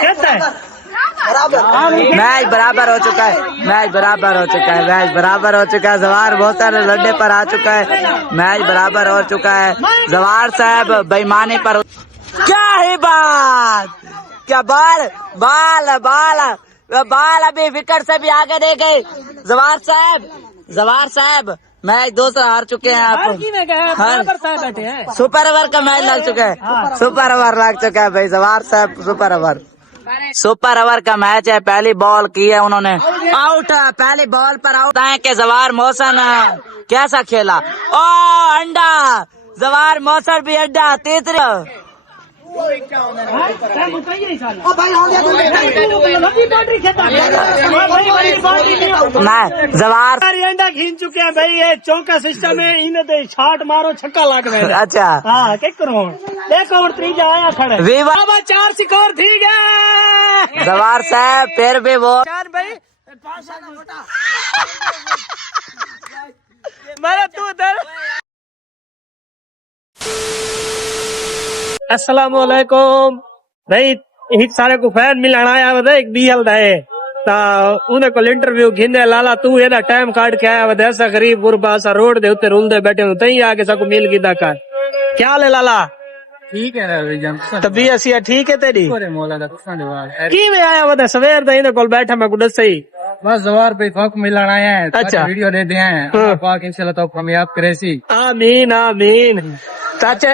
कैसा है? मैच बराबर हो चुका है, मैच बराबर हो चुका है, मैच बराबर हो चुका है। जवार बहुत सारे लड़ने पर आ चुका है, मैच बराबर हो चुका है। जवार साहब बेईमानी पर क्या है बात, क्या बाल बाल बाल बाल अभी विकेट से भी आगे दे गए जवार साहब। जवार साहब मैच दूसरा हार चुके हैं आप। सुपर ओवर का मैच लग चुका है, सुपर ओवर लग चुका है भाई जवार साहब। सुपर ओवर, सुपर ओवर का मैच है। पहली बॉल की है उन्होंने, आउट। पहली बॉल पर आउट है के जवार मौसम कैसा खेला। ओ अंडा, जवार मौसम भी अंडा। तीसरा जवार अंडा खींच चुके हैं भाई। ये चौका सिस्टम है, इन्हें छाट मारो छक्का लग रहा। अच्छा हाँ क्या करो, एक ओवर तीजा आया खड़े 4 स्कोर ठीक है। जवार साहब फिर भी वो भाई मेरा तू उधर। अस्सलामुअलैकुम भाई, एक सारे को फैन मिलाना आया वह एक बीएल दाए ता उन्हें को इंटरव्यू घिंदे लाला तू ये ना टाइम काट के आया वह ऐसा गरीब गुरबा सा रोड दे उत्ते रुल दे बैठे तई आके सबको मिल गई दाका। क्या ले लाला? ठीक है तभी असी ठीक है तेरी मौला की में आया वह सवेर दे इन्हें कोल बैठा मैं कुछ सही बस जवार पे थोक मिलाना है। अच्छा वीडियो दे दिए हैं, हाँ। पाक इंशाल्लाह तो कामयाब करे सी। आमीन आमीन। चाचा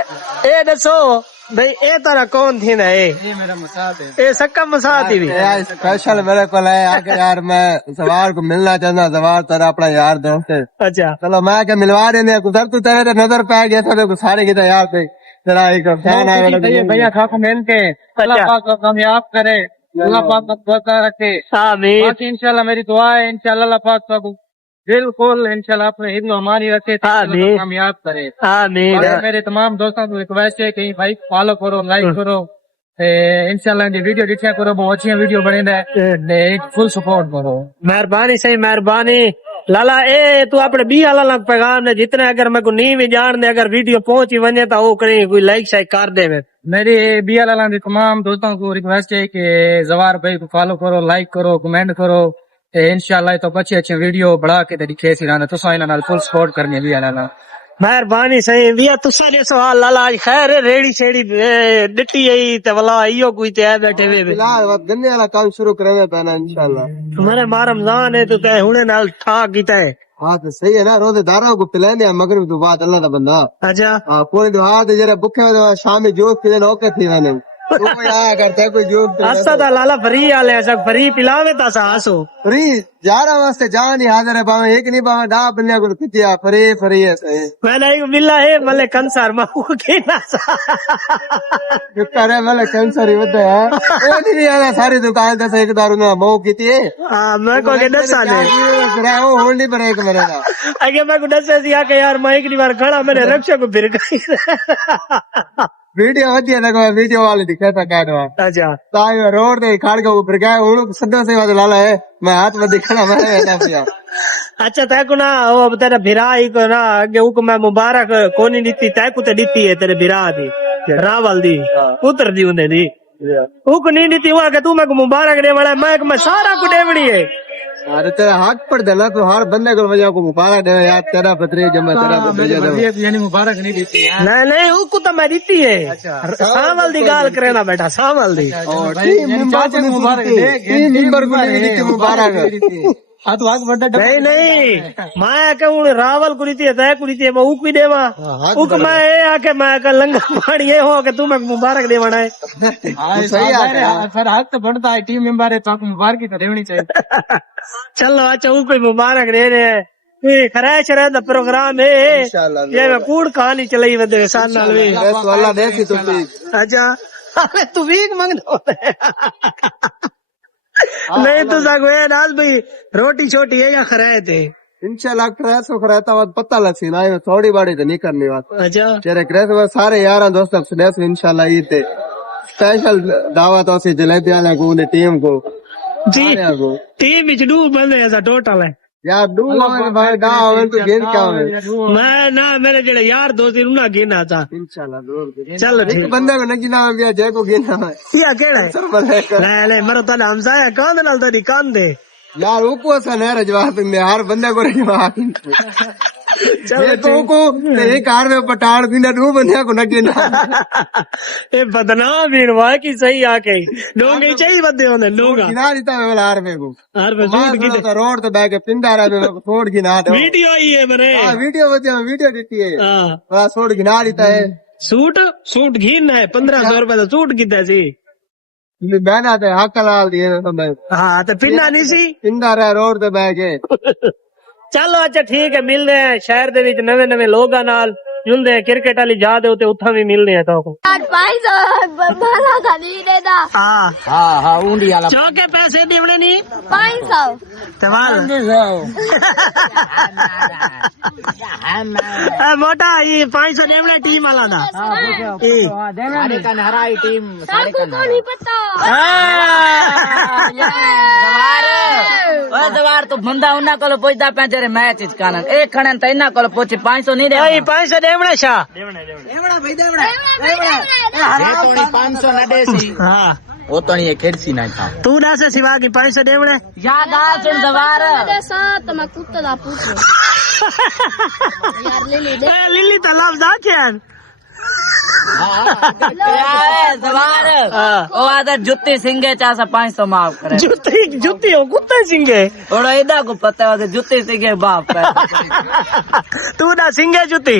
ए दसो भाई ए तारा कौन थी ना ये मेरा मसाद है, ए सक्का मसाद ही भी स्पेशल मेरे को है आके यार मैं जवार को मिलना चाहता। जवार तेरा अपना यार दोस्त है। अच्छा चलो मैं क्या मिलवा देने गुजर तू तेरे नजर पे गया था तो सारे की तो यार पे तेरा एक फैन है भैया खा को मिल के अल्लाह पाक को कामयाब करे, अल्लाह पाक को बरकत रखे। आमीन। बाकी इंशाल्लाह मेरी दुआ है, इंशाल्लाह अल्लाह पाक सबको बिल्कुल इंशाल्लाह अपने हिब्ब हमारी रखे, आमीन। कामयाब करे। आमीन। और मेरे तमाम दोस्तों को रिक्वेस्ट है कि भाई फॉलो करो, लाइक करो, इंशाल्लाह जी वीडियो दिखा करो, बहुत अच्छी वीडियो बने फुल सपोर्ट करो। मेहरबानी सही मेहरबानी। लाला ए तू अपने बी आला पैगाम ने जितने अगर मैं को नी भी जान दे अगर वीडियो पहुंची वने तो वो करें कोई लाइक शाइक कर दे। मेरी बी आला के तमाम दोस्तों को रिक्वेस्ट है कि जवार भाई को फॉलो करो, लाइक करो, कमेंट करो। इंशाल्लाह तो अच्छे अच्छे वीडियो बढ़ा के दिखे सी तो फुल सपोर्ट करनी बी आला। मेहरबानी सही भैया तुसा ने सवाल लाला आज खैर रेड़ी शेड़ी डिटी आई ते वाला आइयो कोई ते आ बैठे वे फिलहाल गन्ने वाला काम शुरू करेंगे पहना इंशाल्लाह। तुम्हारे मां रमजान है तो ते हुने नाल ठा कीता है। हाँ तो सही है ना, रोजे दारा को पिलाने मगरिब तो बाद अल्लाह दा बंदा। अच्छा हाँ पूरी तो हाथ जरा भूखे शाम में जोक पीने ओके थी मैंने तो आया करता है कोई जोक असा दा लाला फ्री आले सब फ्री पिलावे ता सासो फ्री जारा वास्ते जान ही हाजिर है पावे एक नहीं पावे दा बन्या को पिटिया फ्री फ्री है सही मैंने एक मिला है मले कंसार माऊ के ना करे मले कैंसर ही बता है ए नहीं आया सारी दुकान से एक दारू ना मऊ कीती है। हां मैं को के दस साल है वो होल्ड नहीं ब्रेक मेरे का आगे मैं को दस से आके यार मैं एक बार खड़ा मैंने रक्षा को फिर गई वीडियो वधिया लगा वीडियो वाले दिखा था काटवा। अच्छा ताई रोड दे खाड़ के ऊपर गए उन सदा से वाला लाला है मैं हाथ में दिखना मैं ना पिया। अच्छा तै को ना वो तेरा भिरा ही को ना आगे उको मैं मुबारक कोनी दीती तै को ते दीती है तेरे भिरा दी रावल दी पुत्र दी उन्हें दी उको नहीं दीती हुआ के तू मैं को मुबारक दे वाला मैं सारा को देवड़ी है। अरे तेरा हाथ पर देना तो हर बंदे को वजह को मुबारक दे यार तेरा पत्रे जमा तेरा पत्रे यानी मुबारक नहीं देती है। नहीं उको तो मैं दीती है सावल दी गाल करे ना बेटा सावल दी और टीम मेंबर को नहीं देती मुबारक हाथ वाक बड़ा नहीं मैं कहूँ रावल कुरीती है तय कुरीती है मैं ऊक भी देवा उक मैं ये आके मैं का लंगा पानी ये हो के तू मैं मुबारक देवाना है। सही है फिर हाथ तो बढ़ता है, टीम मेंबर है तो आपको मुबारक ही तो देनी चाहिए। चलो अच्छा वो कोई मुबारक दे रहे हैं खरा शरा दा प्रोग्राम है ये मैं कूड़ कहानी चलाई वदे सान नाल वे वाला देसी तो अच्छा अबे तू वीक मंग दो नहीं तो सगवे नाज भाई रोटी छोटी है या खराए थे इंशाल्लाह क्रेस को खराता बात पता लसी ना थोड़ी बाड़ी तो नहीं करनी बात। अच्छा तेरे क्रेस में सारे यार दोस्त सुने इंशाल्लाह ईद थे स्पेशल दावत होसी जलेबी वाले को टीम को जी टीम विच डू बंदे ऐसा टोटल है यार डू होवे भाई डा होवे तो गेंद क्या होवे मैं ना मेरे जेड़े यार दोस्त ना गिना था इंशाल्लाह दूर चलो एक ठीक बंदे को नहीं गिना गया जय को गिना है या केड़ा है सरबल है कर। ले ले मरो तने हमसाया कांद नाल तेरी कांद दे यार ऊको सा नहीं जवाब में हर बंदे को नहीं जवाब चलो तो को नहीं कार में पटाड़ बिना डू बंदे को नहीं गिना ए बदनाम बीरवा की सही आके डोंगे चाहिए बंदे होने लोगा गिना देता है वाला हर में को हर पे सूट की तो रोड तो बैग पिंदा रहा है छोड़ गिना दो वीडियो आई है मरे हां वीडियो देती है हां बड़ा छोड़ गिना देता है सूट घीन है 1500 रुपए का सूट कितना सी बहना तो हक लाल दिए तो मैं हाँ तो पिन्ना नहीं सी पिंदा रहा रोड तो बैग चलो अच्छा ठीक है मिलते हैं शहर दे विच नवे नवे लोगां नाल जुलदे हैं क्रिकेट वाली जा दे उते उत्थां भी मिलने हैं तो हाँ हाँ ऊंडी वाला चौके पैसे देवने नहीं 500 तमाल मोटा ये 500 देवने टीम वाला था सारे का हराई टीम सारे का को नहीं पता जवार तो बंदा उन्ना को पुछदा पे तेरे मैच इच कानन एक खणन त इन्ना को पूछ 500 नहीं दे 500 देवने शाह ये तो नहीं 500 न देसी हाँ वो तो नहीं खेड़सी ना था तू ना से सिवा की 500 देवने याद आ सुन जवार मेरे साथ मैं कुत्ता दा पूछ यार ले ले दे लिली तो लफ्ज आखेन जवार ओ आदर जुत्ती सिंगे चासा 500 माफ करे जुत्ती हो कुत्ते सिंगे थोड़ा इदा को पता है जुत्ती सिंगे बाप तू ना सिंगे जुत्ती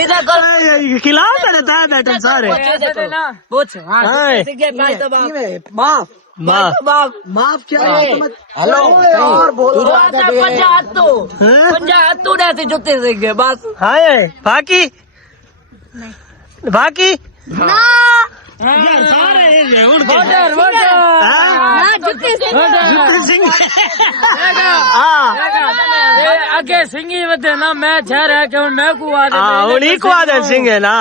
इदा को खिला मेरे ताए बैठे सारे पूछ हां हाय। सिंगे 500 बाप माँ माफ क्या हेलो और बोलो पंजाब ऐसे जुत्ते सिंगे बस हाय बाकी ना यार सारे उनके ना जुत्ते से जुत्ती सिंगे हाँ अगे सिंगी मध्य ना मैं छह रहा कि मैं को हाँ उन्हीं को आदर सिंगे ना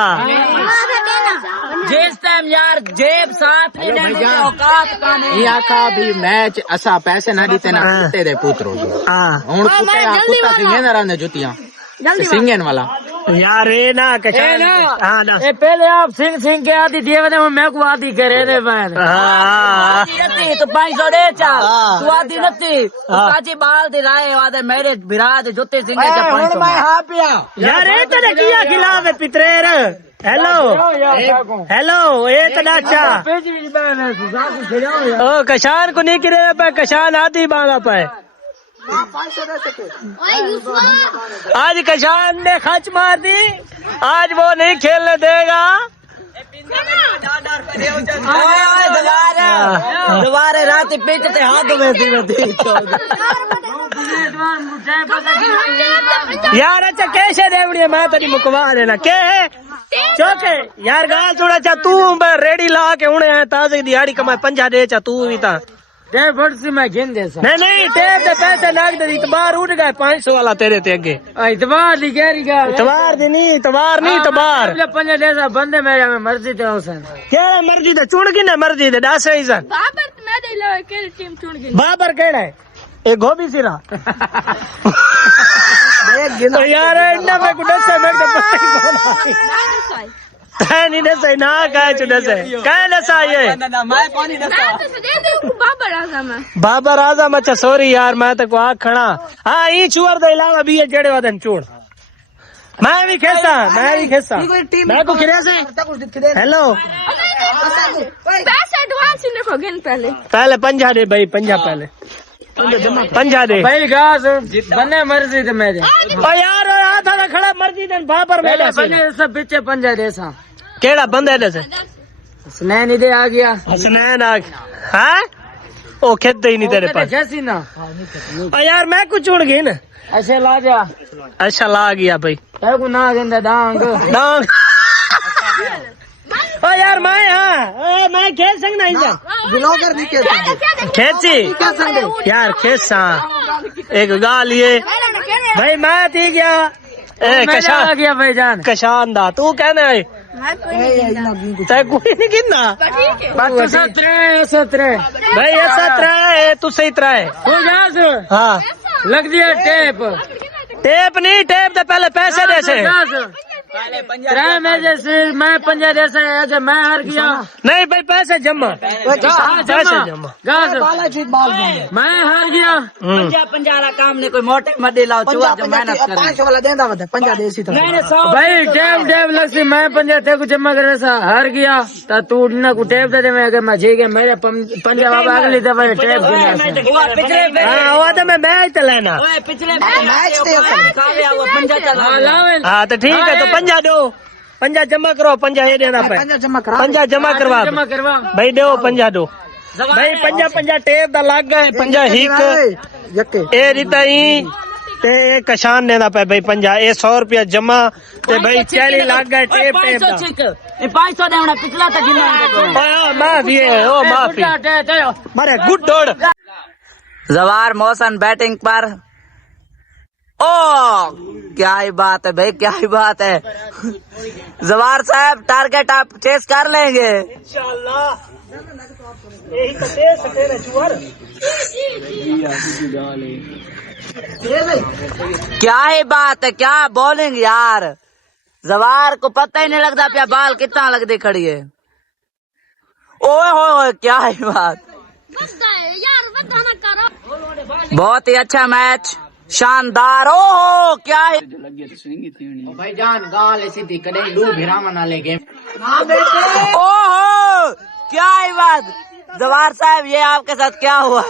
जिस टाइम यार जेब साथ नहीं देने औकात का नहीं ये आखा भी मैच असा पैसे ना दीते ना कुत्ते दे पुत्रो हाँ हूं कुत्ता सिंगे ना रहने जुतियां सिंगन वाला यार ये ना कशान हाँ ना ए पहले आप सिंह सिंह के आदि दिए बने मैं को आदि करे रे बहन हाँ नती तो 500 दे चा तू आदि नती काची बाल दे राय वादे मेरे विराज जुत्ते सिंगे चा 500 मैं हां पिया यार ये तो किया खिलाफ है पितरेर हेलो ये तो अच्छा ओ कशान को नहीं गिरे पे कशान आदि बांधा पाए ओए युसुआ आज कशान ने खच मार दी आज वो नहीं खेलने देगा दोबारा रात पिच ते हाथ में दी यार अच्छा कैसे देवड़ी मैं तो नहीं मुकवा देना के है चौके यार गाल थोड़ा चा तू रेडी ला के उन्हें ताजे दिहाड़ी कमाए 50 दे चा तू भी था दे बड़सी में गिन दे नहीं टेप दे पैसे नाग दे इतबार उठ गए 500 वाला तेरे ते अगे इतवार लिखेरी का इतबार नहीं इतबार पंजे जैसा बंदे मेरे में मर्जी थे हुसैन केड़ा मर्जी दे चुन की ना मर्जी दे दस है सन बाबर मैं दे लो के टीम चुन गई बाबर केड़ा है एक गोभी सिरा तो यार इन्ना में कुछ दस मैं तो पता ही कौन है नहीं दस ना कहे चु दस कहे दस ये मैं कौन ही ना तो दे दे को बाबर आजम बाबर आजम अच्छा सॉरी यार मैं तो को आख खड़ा हाँ ई चुअर दे इलावा भी ये जेड़े वादन चूड़ मैं भी खेसा मैं को खिरे से हेलो पैसे एडवांस ने को गिन पहले 50 दे भाई 50 पहले 50 दे भाई घास बने मर्जी थे मेरे ओ यार आधा ना खड़ा मर्जी दे बाबर पहले बैठा बने सब पीछे पंजा देसा केड़ा बंदा दे से स्नैन इधर आ गया हसनैन आ हां ओ खेद ही नहीं तेरे पास जैसी ना ओ यार मैं कुछ उड़ गई ना ऐसे ला जा अच्छा ला गया भाई तेरे को ना गेंदा डांग डांग ओ यार मैं खेल सकना इधर ब्लॉगर नहीं खेल सकते खेची यार खेसा एक गाल ये भाई मैं थी गया आ गया भाईजान कशान दा तू कहना है तय कोई नहीं गिनना भाई ऐसा त्रै तू सही त्रै हाँ लग दिया टेप टेप नहीं टेप तो पहले पैसे दे से में जैसे मैं पंजा जैसे है मैं हार गया नहीं भाई पैसे जमा पैसे जमा मैं हार गया पंजा काम ने कोई मोटे मड्डी लाओ चुआ जो मेहनत करे 500 वाला देंदा वदा पंजा देसी तो भाई टेप टेप लगती मैं पंजा थे को जमा करे सा हार गया तो तू ना को टेप दे दे मैं अगर मैं ठीक है मेरे पंजा बाबा अगली दफा टेप देना हाँ वो तो मैं मैच तो लेना पिछले मैच ते वो पंजा चला हाँ तो ठीक है तो पंजा दो पंजा जमा करो पंजा ये देना पे पंजा जमा करवा भाई दो पंजा दो भाई पंजा पंजा टेप दा लग गए पंजा हिक ए रिताई ते कशान देना पे भाई पंजा ए 100 रुपया जमा ते भाई 40 लग गए टेप टेप दा 500 देना पिछला तक गिना माफी है ओ माफी मारे गुड डोड़ जवार मोहसन बैटिंग पर ओ क्या ही बात है भाई क्या ही बात है जवार साहब टारगेट आप चेस कर लेंगे इंशाल्लाह यही तो दे सके रे चुवर क्या ही बात है क्या बॉलिंग यार जवार को पता ही नहीं लगता क्या बाल कितना लगती खड़ी है ओए हो क्या ही बात यार बताना करो बहुत ही अच्छा मैच शानदार ओहो क्या है भाई जान गाल सीधी कदे लू भिरामा ना लेके ओहो क्या ही बात जवार साहब ये आपके साथ क्या हुआ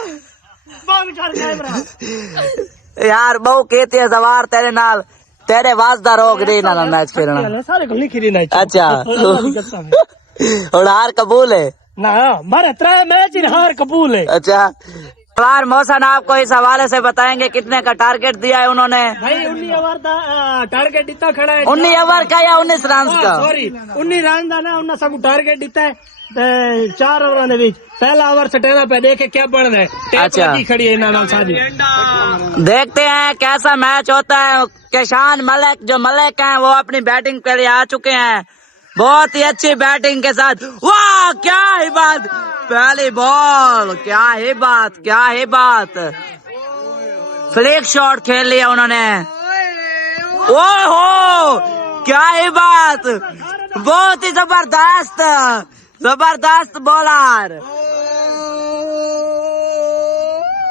यार बहु कहती है जवार तेरे नाल तेरे वास्ता रोक दे ना मैच खेलना सारे को लिखी देना अच्छा और हार कबूल है ना मारे 3 मैच ही हार कबूल है अच्छा जवार मोहसन आपको इस हवाले से बताएंगे कितने का टारगेट दिया है उन्होंने भाई 19 ओवर का टारगेट इतना खड़ा है 19 ओवर का या 19 रन का सॉरी 19 रन का ना उन्हें सब टारगेट दिता है 4 ओवर के बीच पहला ओवर से टेना पे देखे क्या बढ़ रहा है अच्छा खड़ी है इन्होंने साजी देखते हैं कैसा मैच होता है केशान मलिक जो मलिक हैं वो अपनी बैटिंग के लिए आ चुके हैं बहुत ही अच्छी बैटिंग के साथ वाह क्या ही बात पहली बॉल क्या ही बात फ्लिक शॉट खेल लिया उन्होंने ओहो क्या ही बात बहुत ही जबरदस्त bowler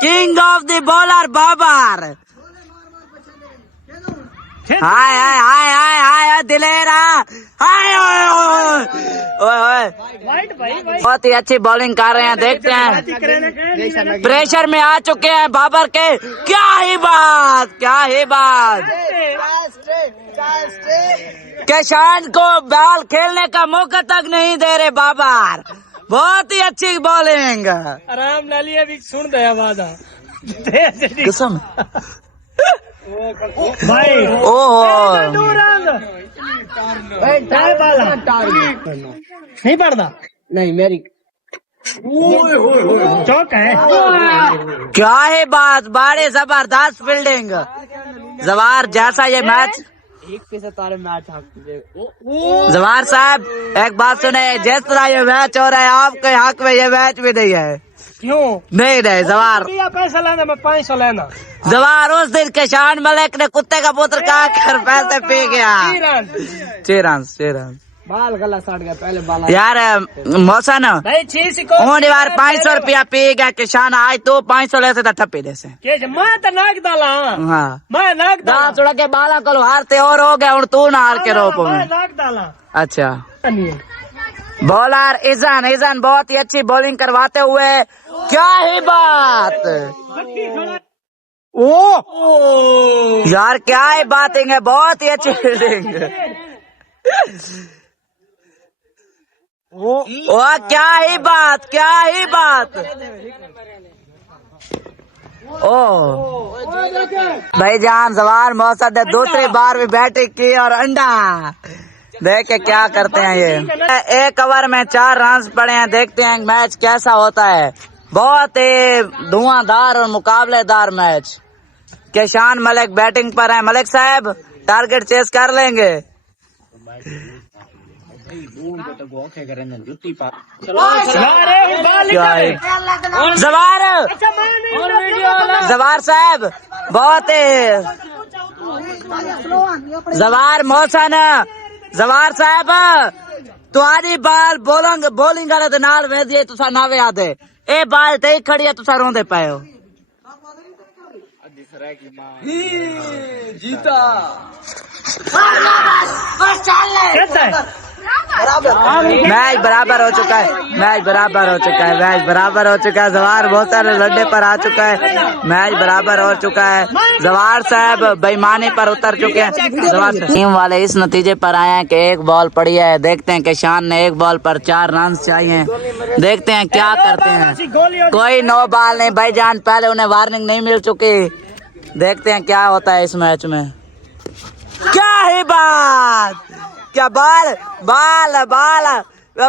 king of the bowler Babar हाय हाय हाय हाय हाय दिलेरा हाय ओए बहुत ही अच्छी बॉलिंग कर रहे हैं देखते हैं प्रेशर में आ चुके हैं बाबर के क्या ही बात केशान को बॉल खेलने का मौका तक नहीं दे रहे बाबर बहुत ही अच्छी बॉलिंग आराम ला लिया भी सुन दे आवाज कसम भाई ओहो नहीं पड़ता नहीं मेरी चौक है क्या है बात बड़े जबरदस्त फील्डिंग जवार जैसा ये मैच जवार साहब एक बात सुने जिस तरह ये मैच हो रहा है आपके हक में ये मैच भी नहीं है क्यों नहीं जवार पैसा लेना मैं 500 लेना जवार उस दिन केशान मलिक ने कुत्ते का पुत्र कहा कर पैसे पी गया 6 रन बाल गला साट गया पहले बाल यार मौसन भाई 6 होने बार 500 रुपया पी गया किसान आज तो 500 लेते था ठप्पी देसे मैं तो नाक डाला हाँ मैं नाक डाला चढ़ा के बाला कलो हारते और हो गया और तू ना हार के रोप मैं नाक डाला अच्छा बॉलर इजान बहुत ही अच्छी बॉलिंग करवाते हुए क्या ही बात यार क्या ही बातिंग है बहुत ही अच्छी फील्डिंग ओ क्या ही बात ओ भाईजान जवार मौसद ने दूसरी बार भी बैटिंग की और अंडा देखे क्या करते हैं ये 1 ओवर में 4 रन पड़े हैं देखते हैं मैच कैसा होता है बहुत ही धुआंधार और मुकाबलेदार मैच केशान मलिक बैटिंग पर है मलिक साहब टारगेट चेस कर लेंगे जवार साहब बहुत जवार मोहसन जवार साहब तुम्हारी बाल बॉलिंग वाले दे नाल वेदी तुसा ना वे आदे ए बाल ते खड़ी है तुसा रोंदे पाए हो जीता मैच बराबर हो चुका है मैच बराबर हो चुका है मैच बराबर हो चुका है जवार बहुत सारे लड्डे पर आ चुका है मैच बराबर हो चुका है जवार साहब बेईमानी पर उतर चुके हैं जवार टीम वाले इस नतीजे पर आए हैं कि एक बॉल पड़ी है देखते हैं कि शान ने एक बॉल पर 4 रन चाहिए देखते हैं क्या करते हैं कोई 9 बॉल नहीं भाईजान पहले उन्हें वार्निंग नहीं मिल चुकी देखते हैं क्या होता है इस मैच में क्या ही बात क्या बाल बाल बाल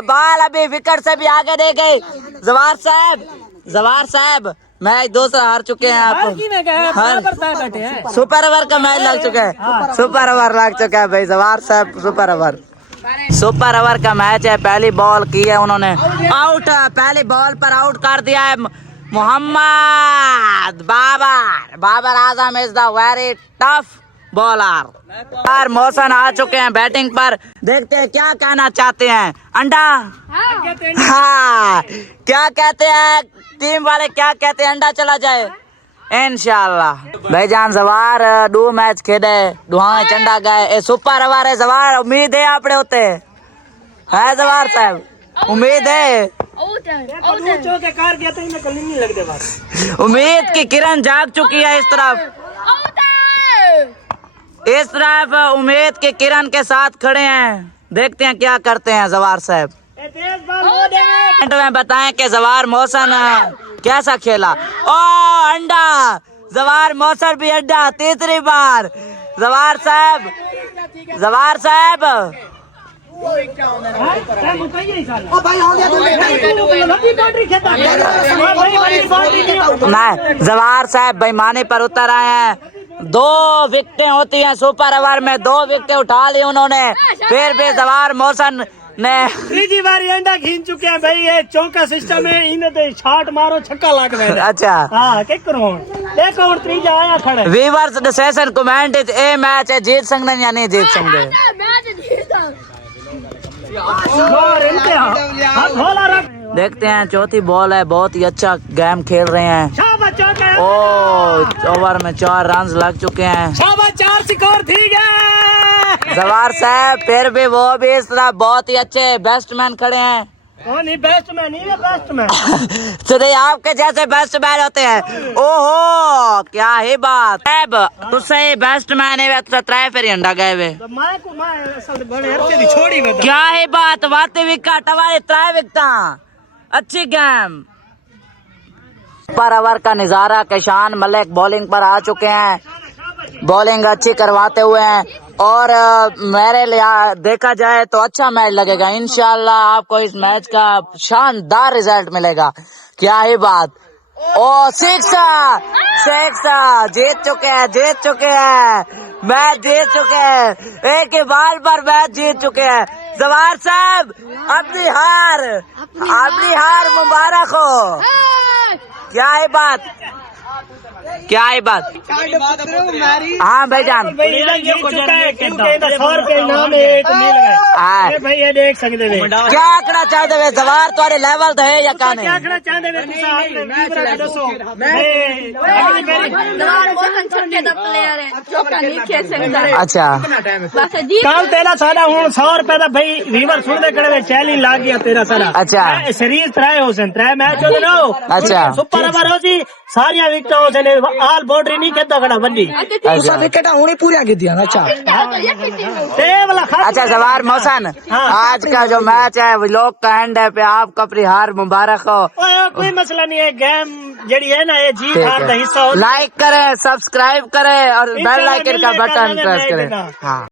बाल अभी विकेट से भी आगे दे गई जवार साहब मैच दूसरा हार चुके हैं आप सुपर ओवर का मैच लग चुका है सुपर ओवर लग चुका है भाई जवार साहब सुपर ओवर का मैच है पहली बॉल की है उन्होंने आउट पहली बॉल पर आउट कर दिया है Mohammad Babar Azam is the very tough bowler Mohsin आ चुके हैं बैटिंग पर देखते हैं क्या कहना चाहते हैं अंडा हाँ क्या कहते हैं टीम वाले क्या कहते हैं अंडा चला जाए इंशाल्लाह भाईजान जवार 2 मैच खेले दुहाए चंडा गए ए सुपर ओवर है जवार उम्मीद है आपने होते है जवार साहब उम्मीद है उम्मीद की किरण जाग चुकी है इस तरफ उम्मीद के किरण के साथ खड़े हैं देखते हैं क्या करते हैं जवार साहब में बताएं कि जवार मोहसन कैसा खेला ओ अंडा जवार मोहसन भी अंडा तीसरी बार जवार साहब नहीं जवार साहब बेईमानी पर उतर आए हैं 2 विकेटें होती हैं सुपर ओवर में 2 विकेटें उठा ली उन्होंने फिर भी जवार मोहसन ने तीसरी बारी अंडा खींच चुके हैं भाई ये चौका सिस्टम है इन्हें तो शॉट मारो छक्का लग रहा है अच्छा हाँ क्या करो देखो और तीजा आया खड़े viewers decision comment is a match है जीत सकते या नहीं जीत सकते देखते हैं चौथी बॉल है बहुत ही अच्छा गेम खेल रहे हैं ओवर में 4 रन लग चुके हैं 4 स्कोर थी जवार साहब फिर भी वो भी इस तरह बहुत ही अच्छे बेस्टमैन खड़े हैं नहीं बेस्टमैन नहीं है बेस्टमैन तो आपके जैसे बेस्टमैन होते हैं ओहो क्या ही बात तू सही बेस्टमैन है तो 3 फेरी अंडा गए वे क्या ही बात वाते विकेट हमारे 3 विकेट अच्छी गेम पर ओवर का नजारा किशान मलिक बॉलिंग पर आ चुके हैं बॉलिंग अच्छी करवाते हुए हैं और मेरे लिए देखा जाए तो अच्छा मैच लगेगा इंशाल्लाह आपको इस मैच का शानदार रिजल्ट मिलेगा क्या ही बात ओ 6 जीत चुके हैं मैच जीत चुके हैं एक ही बाल पर मैच जीत चुके हैं जवार साहब अपनी हार मुबारक हो क्या है बात हाँ भाईजान भैया देख सकते हैं क्या आंकड़ा चाहते हुए जवार तुम्हारे लेवल तो है या क्या नहीं आंकड़ा चाहते अच्छा कल तेरा सारा हूँ 100 रुपए का भाई वीवर सुनने खड़े चैलेंज ला गया तेरा सारा अच्छा शरीर 3 हो सन 3 मैच हो अच्छा सुपर ओवर हो सी सारिया विकेट हो सन आल बाउंड्री नहीं कहता खड़ा बंदी विकेट हुई पूरा की दिया अच्छा अच्छा जवार मोहसन आज का जो मैच है लोग का एंड है पे आपको अपनी हार मुबारक हो कोई मसला नहीं है गेम जड़ी है ना ये जीत हार का हिस्सा लाइक करें सब्सक्राइब करें और बेल आइकन का बटन प्रेस करें हाँ